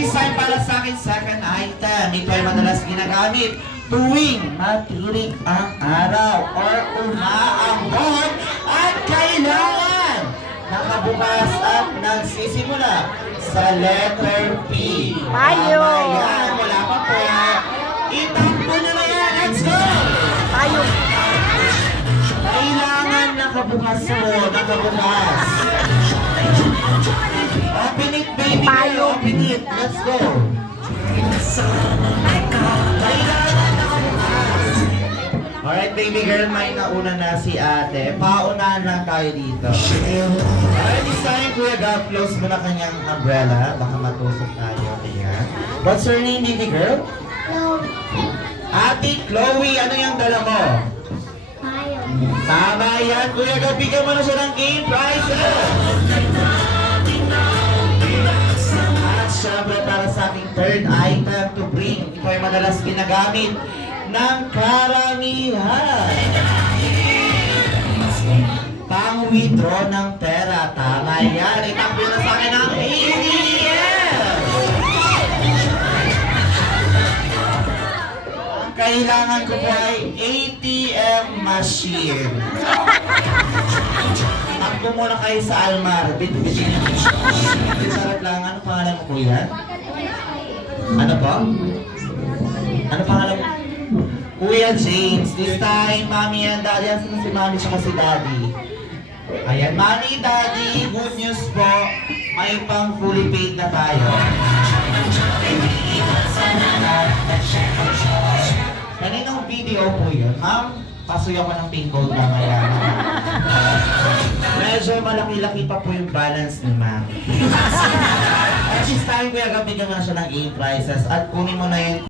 this time para sa akin, second item. Ito ay madalas ginagamit tuwing matirik ang araw or umaambon at kailangan nakabukas at nagsisimula sa letter P. Payo. Ayan, wala pa po. Itampo nyo na yan. Let's go! Tayo. Kailangan nakabukas mo, nakabukas. Open it, baby girl. Open it. Let's go. Kailangan nakabukas. Alright, baby girl, may nauna na si ate. Paunahan lang tayo dito. Alright, this time, Kuya Gab, close mo na kanyang umbrella. Baka matusok tayo. Ayan. What's your name, baby girl? Ate Chloe, ano yung dala mo? Tama yan, Kuya Gab, bigyan mo na siya ng game prizes! At syempre para sa ating third item to bring, ito ay madalas ginagamit ng karamihan. Pang-withdraw ng pera, tama yan. Itakbo na sa akin ang ATM! Ang kailangan ko po ay ATM machine. Takbo muna kayo sa Almar. Bit-bitin. Sarap lang. Ano pangalan mo, kuya? Ano po? Ano pangalan mo? Kuya James. This time, mommy and daddy. Asan si mommy tsaka si daddy? Ayan, mommy, daddy. Good news po. May pang fully paid na tayo. Kaninong video po yun? Ma'am, pasuyo ko ng pin code na ngayon. Medyo malaki-laki pa po yung balance ni ma'am. At this time, kuya, bigyan mo na siya ng game prizes at kunin mo na yun.